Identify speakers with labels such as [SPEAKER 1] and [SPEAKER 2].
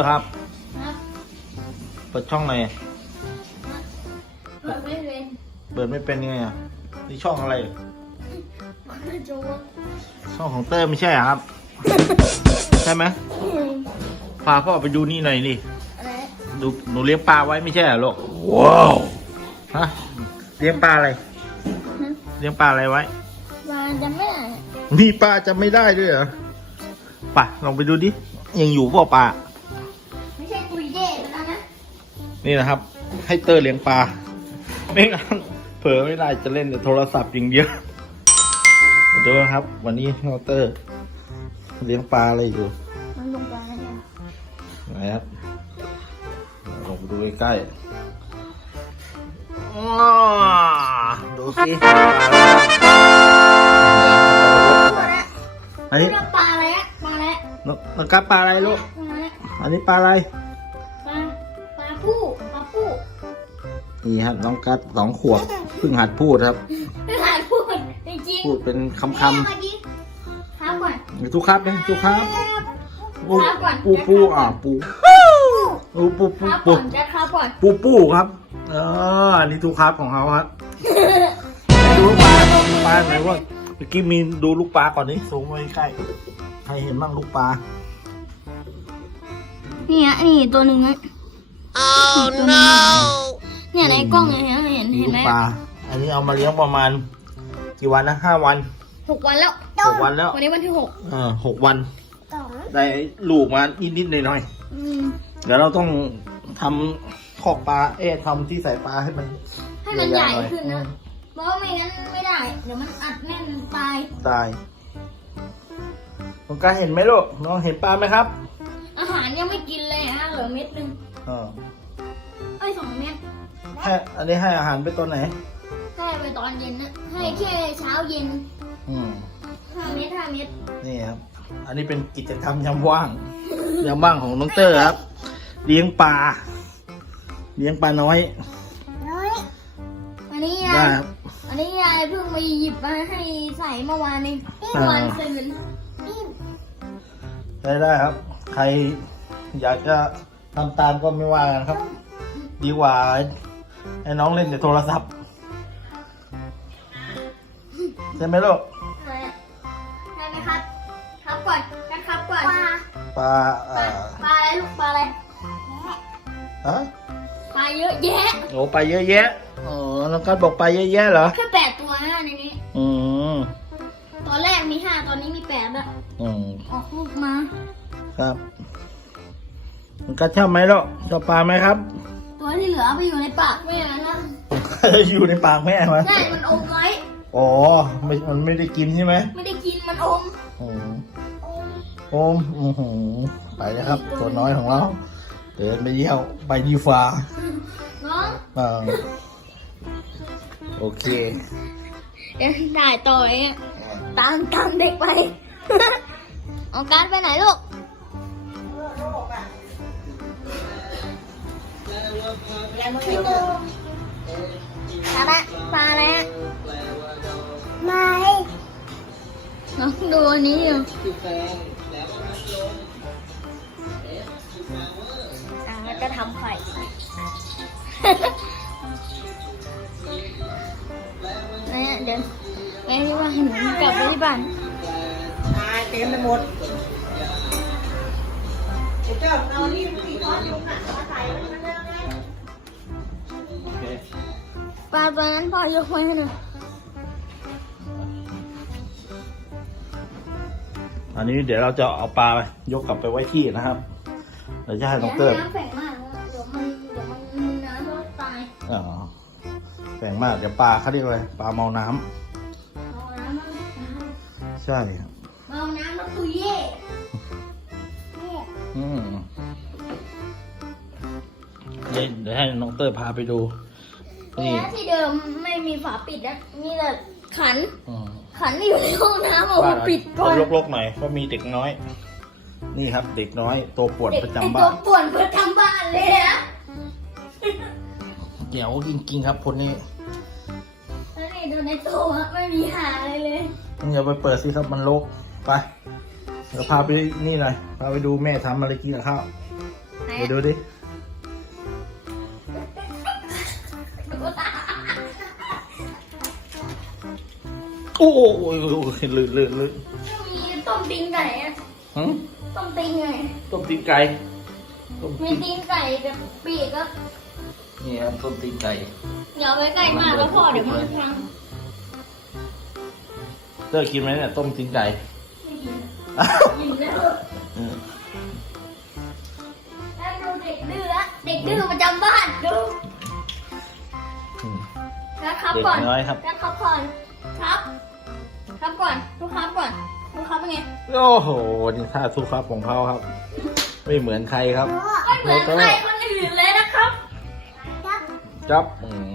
[SPEAKER 1] ร์ครับ
[SPEAKER 2] ครับ
[SPEAKER 1] เปิดช่องไหนอย
[SPEAKER 2] เปิดไม่เป็น
[SPEAKER 1] เปิดไม่เป็นไงอะนี่ช่องอะไร
[SPEAKER 2] มันจะโจม
[SPEAKER 1] ช่องของเตอร์ไม่ใช่เหรอครับ ใช่ไหมพาพ่อไปดูนี่หน่อยนี่
[SPEAKER 2] อะไร
[SPEAKER 1] ดูหนูเลี้ยงปลาไว้ไม่ใช่เหรอลูกว้าวฮะเลี้ยงปลาอะไรเลี้ยงปลาอะไรไว้
[SPEAKER 2] มาจะไม่ได้
[SPEAKER 1] นี่ปลาจะไม่ได้ด้วยเหรอไป่ะลองไปดูดิยังอยู่เปล่าปลา
[SPEAKER 2] นี่
[SPEAKER 1] นะครับ ให้เตอร์เลี้ยงปลาไม่งั้นเผลอไม่ได้จะเล่นแต่โทรศัพท์อย่างเดียวมาดูนะครับ วันนี้น้องเตอร์ เลี้ยงปลาอะไรอยู่
[SPEAKER 2] มันลงไปแล้วเนี่ย
[SPEAKER 1] ไหนครับลองไปดูใกล้ๆอ้อดูสิอันนี้
[SPEAKER 2] เรียกปลาอะไรอะปลาอะไรอะ
[SPEAKER 1] นกนกกระปลาอะไรลูก
[SPEAKER 2] ปลาอะไรอะ
[SPEAKER 1] อันนี้ปลาอะไร นี่ครับน้องกัดสองขวบเพิ่งหัดพูดครับ
[SPEAKER 2] ไม่หายพูดจริงๆ
[SPEAKER 1] พูดเป็นคำค
[SPEAKER 2] เอ้ยมาดิครับก่อนำ
[SPEAKER 1] ทุกครับเนี่ยทุกครับปู
[SPEAKER 2] ครับก่อน
[SPEAKER 1] ปูปูอะปูปูปูปู
[SPEAKER 2] ครับ
[SPEAKER 1] ปู
[SPEAKER 2] ก่อนจะครับก่อน
[SPEAKER 1] ปูปูครับ เอออันนี้ทุกครับของเขาครับดูลูกปลาลูกปลาไหนว่าเมื่อกี้มีดูลูกปลาก่อนนี่สูงไว้ใกล้ใครเห็นบ้างลูกปลา
[SPEAKER 2] นี่ฮะนี่ตัวหนึ่งฮะ oh no เนี่ยในกล้องเลยฮะเห็น
[SPEAKER 1] มี
[SPEAKER 2] เห็น
[SPEAKER 1] ลู
[SPEAKER 2] ไหม
[SPEAKER 1] กปลาอันนี้เอามาเลี้ยงประมาณ กี่วันนะห้าวัน
[SPEAKER 2] หกวันแล้ว
[SPEAKER 1] หกวันแล้ว
[SPEAKER 2] วันนี้วันที่หก
[SPEAKER 1] เออหกวันได้ลูกมานิดๆหน่อย
[SPEAKER 2] อืม
[SPEAKER 1] ๆเดี๋ยวเราต้องทำขอกปลา เอ๊ะทำที่ใส่ปลาให้มัน
[SPEAKER 2] ให้มันใหญ่า
[SPEAKER 1] วๆ
[SPEAKER 2] ขึ้น
[SPEAKER 1] อื
[SPEAKER 2] นะ
[SPEAKER 1] ม
[SPEAKER 2] เพราะว่าไม่งั้นไม่ได้ เดี๋ยวมันอัดแน่นตาย
[SPEAKER 1] ตายน้องกายเห็นไหมลูกน้องเห็นปลาไหมครับ
[SPEAKER 2] อาหารยังไม่กินเลยฮะเหลือเม็ดหนึง
[SPEAKER 1] เออ
[SPEAKER 2] เอ้ยสองเม็ด
[SPEAKER 1] ให้อันนี้ให้อาหารไปตอนไหน
[SPEAKER 2] ให้ไปตอนเย็นนะ ให้แค่เช้าเย็น
[SPEAKER 1] อืม
[SPEAKER 2] ห้าเม็ดห้าเม็ด
[SPEAKER 1] นี่ครับ อันนี้เป็นกิจกรรมยามว่าง ยามว่างของน้องเตอร์ครับ เลี้ยงปลา เลี้ยงปลาน้อย
[SPEAKER 2] น้อยอันนี้ยา
[SPEAKER 1] ได้
[SPEAKER 2] ย
[SPEAKER 1] ครับ
[SPEAKER 2] อันนี้ยายเพิ่งมาหยิบมาให้ใส่เมื่อวานนี้
[SPEAKER 1] อ่า
[SPEAKER 2] เมื่อวานซืน
[SPEAKER 1] ได้ได้ครับ ใครอยากจะทำตามก็ไม่ว่ากันครับ ดีกว่า ให้น้องเล่นแต่โทรศัพท์ ใช่ไหมลูก
[SPEAKER 2] อะไรอะได้ไหมครับ ครับก่อนกันครับก่อน
[SPEAKER 1] ปลา
[SPEAKER 2] ปลา
[SPEAKER 1] อ่า
[SPEAKER 2] ปลาอะไรลูกปลาอะไร
[SPEAKER 1] ฮะ
[SPEAKER 2] ปลาเยอะแยะ
[SPEAKER 1] โอ้ปลาเยอะแยะอ๋อน้องกัดบอกปลาเยอะแยะเหรอ
[SPEAKER 2] แค่แปดตัวนะในนี้
[SPEAKER 1] อืม
[SPEAKER 2] ตอนแรกมีห้าตอนนี้มีแปดอะ
[SPEAKER 1] อืม
[SPEAKER 2] ออกลูกมา
[SPEAKER 1] ครับน้องกัดชอบไหมลูกชอบปลาไหมครับ
[SPEAKER 2] ตัวที่เหลือไปอยู่ในปากแม่นะครับ
[SPEAKER 1] อยู่ในปากแม่ไหม
[SPEAKER 2] ใช่มันอมไว้
[SPEAKER 1] อ๋อไม่มันไม่ได้กินใช่ไหม
[SPEAKER 2] ไม่ได้กินมันอม
[SPEAKER 1] อืมโอมอือหือไปนะครับ ตัวน้อยของเราเดินไปเยี่ยวไปดีฟ้า
[SPEAKER 2] น้อง
[SPEAKER 1] อ่าโอเค
[SPEAKER 2] เดี๋ยวถ่ายต่อเองอะตามตามเด็กไปเอาการดไปไหนลูก ปลาละปลาอะไรอะไม่น้องดูอันนี้อยู่อะแล้วก็ทำไข่เนี่ยเดี๋ยวแม่ที่ว่าหนูกลับไปที่บ้าน
[SPEAKER 3] ตายเต็มไปหมดไอ้เจ้าเอานี่สี่ก้อนยุงอะ
[SPEAKER 2] ปลาตัวนั้นพ่อยกไว้ให้หน่อย
[SPEAKER 1] อันนี้เดี๋ยวเราจะเอาปลายกกลับไปไว้ที่นะครับเดี๋ยวจะให้น้องเติร์
[SPEAKER 2] น้ำแข็งมากนะเดี๋ยวมันเดี๋ยวมันมีน้ำแล้วตาย
[SPEAKER 1] อ๋อแปลงมากเดี๋ยวปลาเขาเรียกอะไรปลาเมาน้ำ
[SPEAKER 2] เอาน้ำแล้ว
[SPEAKER 1] ใช่ครับ
[SPEAKER 2] เอาน้ำแล้วตุยเย่
[SPEAKER 1] อืมเดี๋ยวเดี๋ยวให้น้องเตอร์พาไปดู นี่
[SPEAKER 2] เนี่ยที่เดิมไม่มีฝาปิดนะนี่แหละขัน
[SPEAKER 1] อืม
[SPEAKER 2] ขันที่อยู่ในห้องน้ำเอา
[SPEAKER 1] บ้าน
[SPEAKER 2] มาปิดก่อน
[SPEAKER 1] ลกๆหน่อยเพราะมีเด็กน้อย นี่ครับ เด็กน้อยตัวปวด
[SPEAKER 2] เด็ก
[SPEAKER 1] ประ
[SPEAKER 2] ไอ
[SPEAKER 1] จำ
[SPEAKER 2] ตั
[SPEAKER 1] บ้า
[SPEAKER 2] วน ป่วนประจำบ้านเลยนะ
[SPEAKER 1] เดี๋ยวจริงๆครับคนนี้
[SPEAKER 2] แล้วนี่ดูในตัวไม่มีหาอะไรเลย
[SPEAKER 1] มึงอย่าไปเปิดสิครับมันรกไปเดี๋ยวพาไปนี่หน่อยพาไปดูแม่ทำอะไรกินกับข้าว
[SPEAKER 2] ไหน
[SPEAKER 1] เดี๋ยวดูดิ อ้โหลื่นลื่นลื่น
[SPEAKER 2] มีต้มตีนไก่อะ
[SPEAKER 1] หึ
[SPEAKER 2] ต้มตีนไก่
[SPEAKER 1] ต้มตีนไก่ต้ม
[SPEAKER 2] มี
[SPEAKER 1] ตีน
[SPEAKER 2] ตีนไก่กับปีกก็
[SPEAKER 1] นี่ครับต้มตีนไก่
[SPEAKER 2] อย่าเอาไว้ใกล้มากแล้วพ่อเดี๋ยวมันพัง
[SPEAKER 1] เตอร์กินไหมเนี่ยต้มตีนไก่
[SPEAKER 2] ไม่กินกินแล้ว
[SPEAKER 1] เออ
[SPEAKER 2] แล้วดูเด็กดื้ออะเด็กดื้อประจำบ้านดู
[SPEAKER 1] อืม
[SPEAKER 2] แล้วครับ
[SPEAKER 1] เด็ก
[SPEAKER 2] ก่อน
[SPEAKER 1] น้อยครับ
[SPEAKER 2] แล้วครับก่อนครับ ครับก่อนทุกครับก่อนทุกครับเป็นไง
[SPEAKER 1] โอ้โหนี่ท่าสู้ครับของเขาครับ ไม่เหมือนใครครับ
[SPEAKER 2] ไม่เหมือนใครคนอื่นเลยนะครับ
[SPEAKER 1] จับอืม